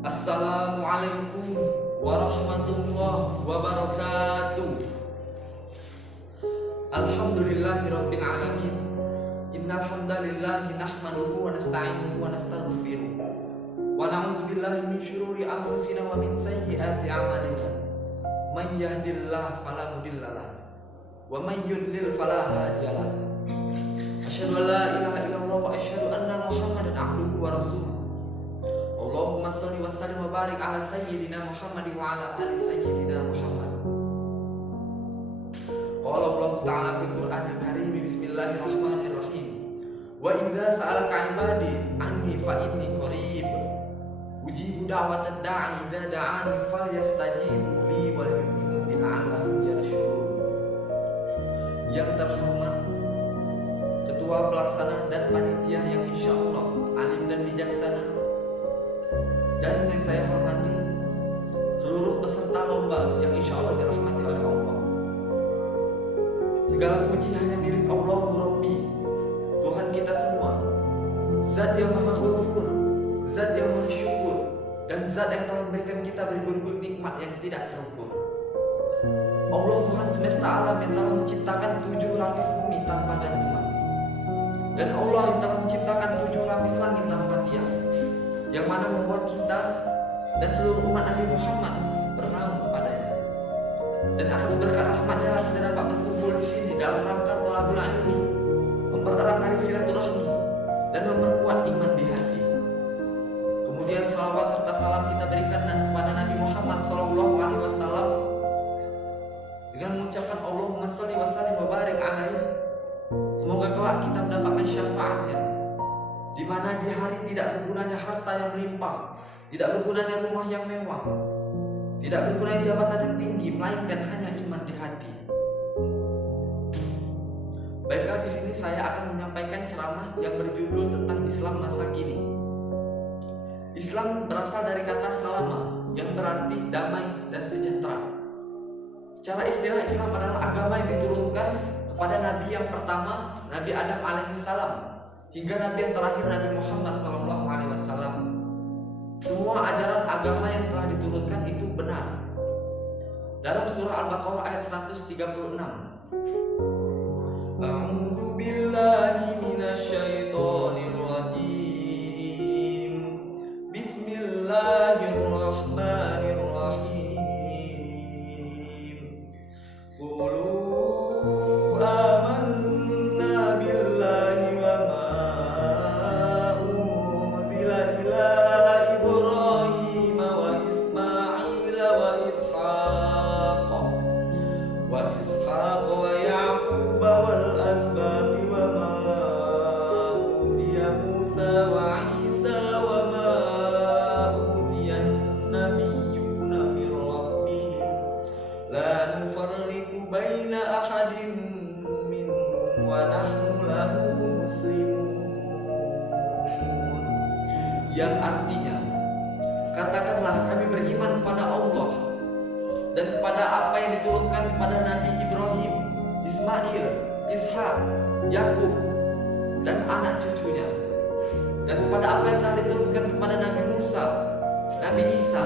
Assalamualaikum warahmatullahi wabarakatuh. Alhamdulillahirabbil alamin. Innal hamdalillahi nahmaduhu wa nasta'inuhu wa nastaghfiruh. Wa na'udzubillahi min syururi anfusina wa min sayyiati a'malina. May yahdihillahu fala mudhillalah wa may yudlil fala hadiyalah. Asyhadu an la ilaha illallah wa asyhadu anna Muhammadan abduhu wa rasuluh. Allahumma shalli wa sallim wa barik ala sayyidina Muhammad wa ala ali sayyidina Muhammad. Qala Allah ta'ala fil Qur'anil Karim, bismillahirrahmanirrahim. Wa idza sa'alaka 'ibadi anni fa inni qarib. Ujibu da'watad da'i idza da'ani falyastajibu li wa liyu'minu bi la'allahum yarshudun. Yang terhormat Ketua Pelaksana dan Panitia yang insya Allah alim dan bijaksana, dan yang saya hormati seluruh peserta lomba yang insya Allah dirahmati oleh Allah. Segala puji hanya milik Allah Rabbi, Tuhan kita semua, Zat yang maha ghafur, Zat yang maha syukur, dan Zat yang telah memberikan kita berlimpah nikmat yang tidak terukur. Allah Tuhan semesta alam yang telah menciptakan 7 lapis bumi tanpa gantungan, dan Allah yang telah menciptakan 7 lapis langit tanpa tiang, yang mana membuat kita dan seluruh umat Nabi Muhammad bernaung kepadanya. Dan atas berkat rahmatnya lah kita dapat berkumpul di sini dalam rangka thalabul ilmi, mempererat tali silaturahmi dan memperkuat iman di hati. Kemudian sholawat serta salam kita berikan kepada Nabi Muhammad SAW dengan mengucapkan Allahumma sholli wa sallim wa barik alaihi. Semoga kelak kita mendapatkan syafaatnya, di mana di hari tidak bergunanya harta yang melimpah, tidak bergunanya rumah yang mewah, tidak bergunanya jabatan yang tinggi, melainkan hanya iman di hati. Baiklah, di sini saya akan menyampaikan ceramah yang berjudul tentang Islam masa kini. Islam berasal dari kata salama yang berarti damai dan sejahtera. Secara istilah, Islam adalah agama yang diturunkan kepada Nabi yang pertama, Nabi Adam alaihissalam, hingga Nabi yang terakhir, Nabi Muhammad SAW. Semua ajaran agama yang telah diturunkan itu benar. Dalam surah Al-Baqarah ayat 136, A'udzu billahi minasyaitonir rajim. Bismillahirrahmanirrahim. Qulu amanna billahi wa ma unzila ila Ibrahim wa Ismail wa Ishaq wa Yaqub wal asbati wa ma utiya Musa wa Isa wa ma utiya an-nabiyyuna min rabbihim la nufarriqu baina ahadin minhum wa nahnu lahu muslimun. Yang artinya, katakanlah kami beriman kepada Allah dan kepada apa yang diturunkan kepada Nabi Ibrahim, Ismail, Ishak, Yakub, dan anak cucunya, dan kepada apa yang telah diturunkan kepada Nabi Musa, Nabi Isa,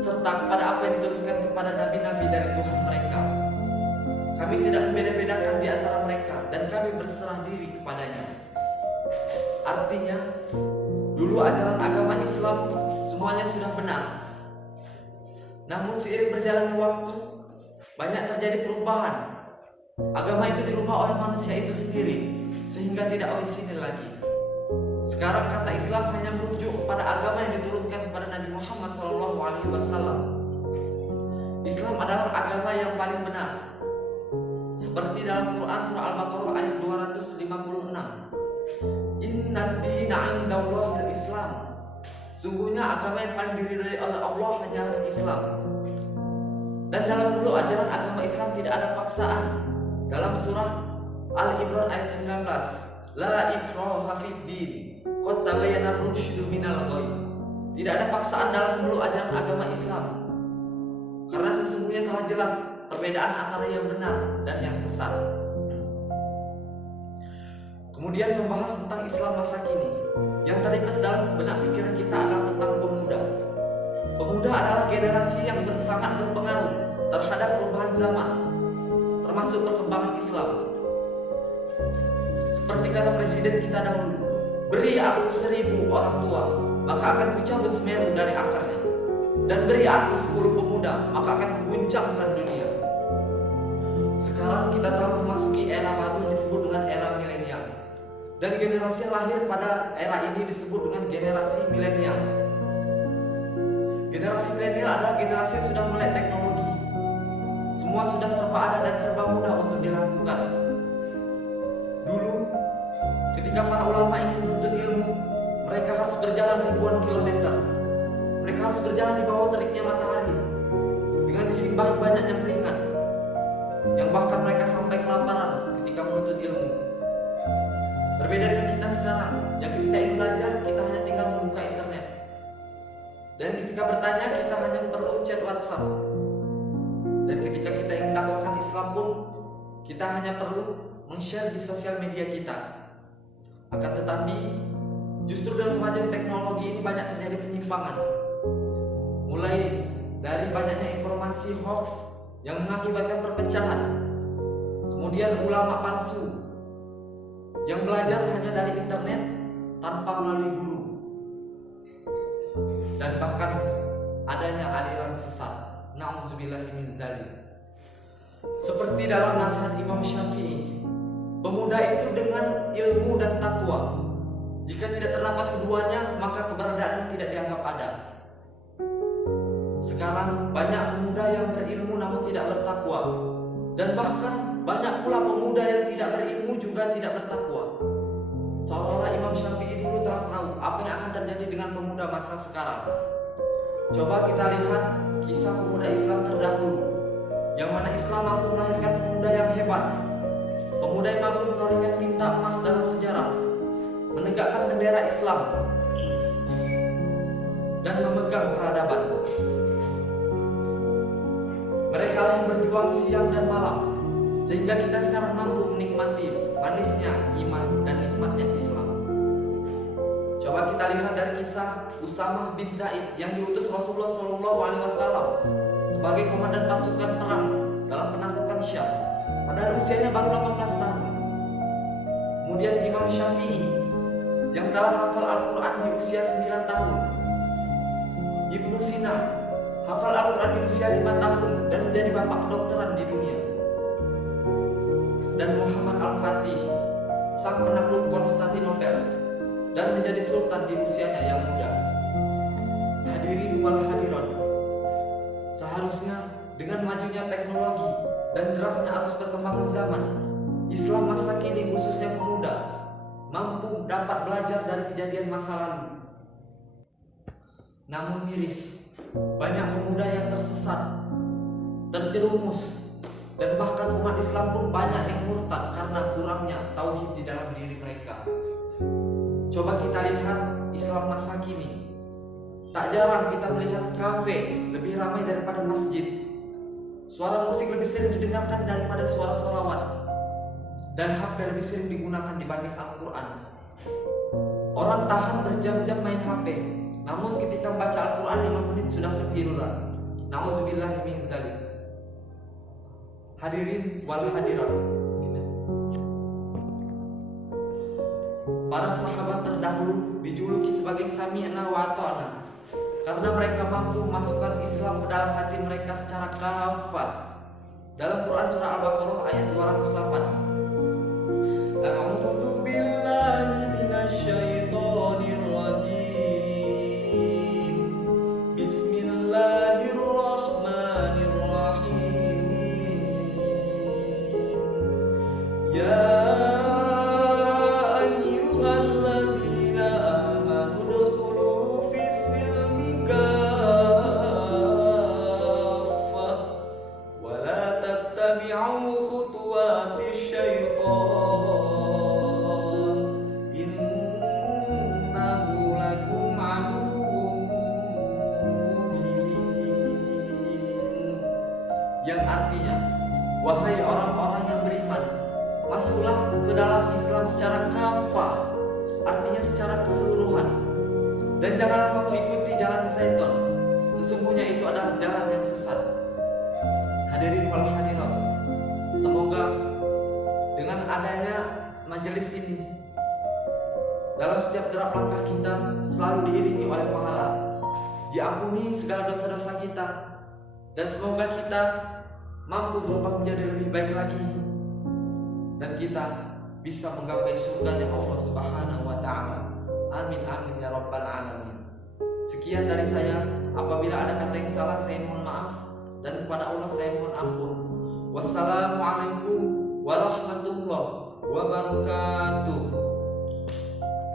serta kepada apa yang diturunkan kepada nabi-nabi dari Tuhan mereka. Kami tidak membeda-bedakan di antara mereka, dan kami berserah diri kepadanya. Artinya, dulu ajaran agama Islam semuanya sudah benar. Namun seiring berjalannya waktu, banyak terjadi perubahan. Agama itu dirubah oleh manusia itu sendiri, sehingga tidak orisinil lagi. Sekarang kata Islam hanya merujuk kepada agama yang diturunkan kepada Nabi Muhammad SAW. Islam adalah agama yang paling benar. Seperti dalam Quran surah Al-Baqarah ayat 256, Inna dina indallahil Islam. Sungguhnya agama yang paling diridhai oleh Allah hanyalah Islam. Dan dalam dulu ajaran agama Islam tidak ada paksaan. Dalam surah Al-Imran ayat 19, La ikraha fid din, qad tabayyana ar-rusydu minal ghayy. Tidak ada paksaan dalam dulu ajaran agama Islam, karena sesungguhnya telah jelas perbedaan antara yang benar dan yang sesat. Kemudian membahas tentang Islam masa kini. yang terlintas dalam benak pikiran kita adalah tentang pemuda. Pemuda adalah generasi yang sangat berpengaruh terhadap perubahan zaman, termasuk perkembangan Islam. Seperti kata presiden kita dahulu, beri aku 1000 orang tua, maka akan kucabut Semeru dari akarnya. Dan beri aku 10 pemuda, maka akan kuguncangkan dunia. Sekarang kita telah memasuki era baru yang disebut dengan era milenial. Dan generasi yang lahir pada era ini disebut dengan generasi milenial. Generasi milenial adalah generasi yang sudah melek teknologi. Semua sudah serba ada dan serba mudah untuk dilakukan. Dulu, ketika para ulama ingin menuntut ilmu, mereka harus berjalan ribuan kilometer. Mereka harus berjalan di bawah teriknya matahari dengan disimbahi banyaknya keringat, yang bahkan mereka sampai kelaparan ketika menuntut ilmu. Berbeda dengan kita sekarang, yang ketika ingin belajar kita hanya tinggal membuka internet, dan ketika bertanya kita hanya perlu chat WhatsApp, dan ketika kita ingin mendakwakan Islam pun kita hanya perlu meng-share di sosial media kita. Akan tetapi justru dalam kemajuan teknologi ini banyak terjadi penyimpangan, mulai dari banyaknya informasi hoax yang mengakibatkan perpecahan, kemudian ulama palsu yang belajar hanya dari internet tanpa melalui guru, dan bahkan adanya aliran sesat. Na'udzubillahi min dzalik. Seperti dalam nasihat Imam Syafi'i, pemuda itu dengan ilmu dan takwa. Jika tidak terdapat keduanya, maka keberadaannya tidak dianggap ada. Sekarang banyak pemuda yang berilmu namun tidak bertakwa, dan bahkan banyak pula pemuda yang tidak berilmu juga tidak bertakwa. Seolah-olah Imam Syafi'i dulu telah tahu apa yang akan terjadi dengan pemuda masa sekarang. Coba kita lihat kisah pemuda Islam terdahulu, yang mana Islam mampu melahirkan pemuda yang hebat, pemuda yang mampu menorehkan tinta emas dalam sejarah, menegakkan bendera Islam, dan memegang peradaban. Mereka lah yang berjuang siang dan malam, sehingga kita sekarang mampu menikmati manisnya iman dan nikmatnya Islam. Coba kita lihat dari kisah Usamah bin Zaid yang diutus Rasulullah SAW sebagai komandan pasukan perang dalam penaklukan Syam, padahal usianya baru 18 tahun. Kemudian Imam Syafi'i yang telah hafal Al-Quran di usia 9 tahun, Ibnu Sina hafal Al-Quran di usia 5 tahun dan menjadi bapak kedokteran di dunia, dan Muhammad Al-Fatih, sang penakluk Konstantinopel, dan menjadi sultan di usianya yang muda. Hadirin wal hadirat, seharusnya dengan majunya teknologi dan derasnya arus perkembangan zaman, Islam masa kini khususnya pemuda mampu dapat belajar dari kejadian masa lalu. Namun miris, banyak pemuda yang tersesat, terjerumus, dan bahkan umat Islam pun banyak yang murtad karena kurangnya tauhid di dalam diri mereka. Coba kita lihat Islam masa kini. Tak jarang kita melihat kafe lebih ramai daripada masjid. Suara musik lebih sering didengarkan daripada suara sholawat, dan HP lebih sering digunakan dibanding Al-Quran. Orang tahan berjam-jam main HP, namun ketika membaca Al-Quran 5 menit sudah ketiduran. Na'udzubillahi min dzalik. Hadirin wal hadirat, para sahabat terdahulu dijuluki sebagai sami'na wa ata'na karena mereka mampu memasukkan Islam ke dalam hati mereka secara kafah. Dalam Quran surah Al-Baqarah ayat 208, A'udzu billahi minasyaitonir rajim. Bismillahirrahmanirrahim. Ya yang artinya, wahai orang-orang yang beriman, masuklah ke dalam Islam secara kafah, artinya secara keseluruhan. Dan janganlah kamu ikuti jalan syaitan, sesungguhnya itu adalah jalan yang sesat. Hadirin wal hadirat, semoga dengan adanya majelis ini, dalam setiap gerak langkah kita selalu diiringi oleh pahala, diampuni segala dosa-dosa kita, dan semoga kita mampu berubah menjadi lebih baik lagi, dan kita bisa menggapai surganya Allah Subhanahu wa Ta'ala. Amin amin ya rabbal alamin. Sekian dari saya. Apabila ada kata yang salah, saya mohon maaf, dan kepada Allah saya mohon ampun. Wassalamualaikum warahmatullahi wabarakatuh.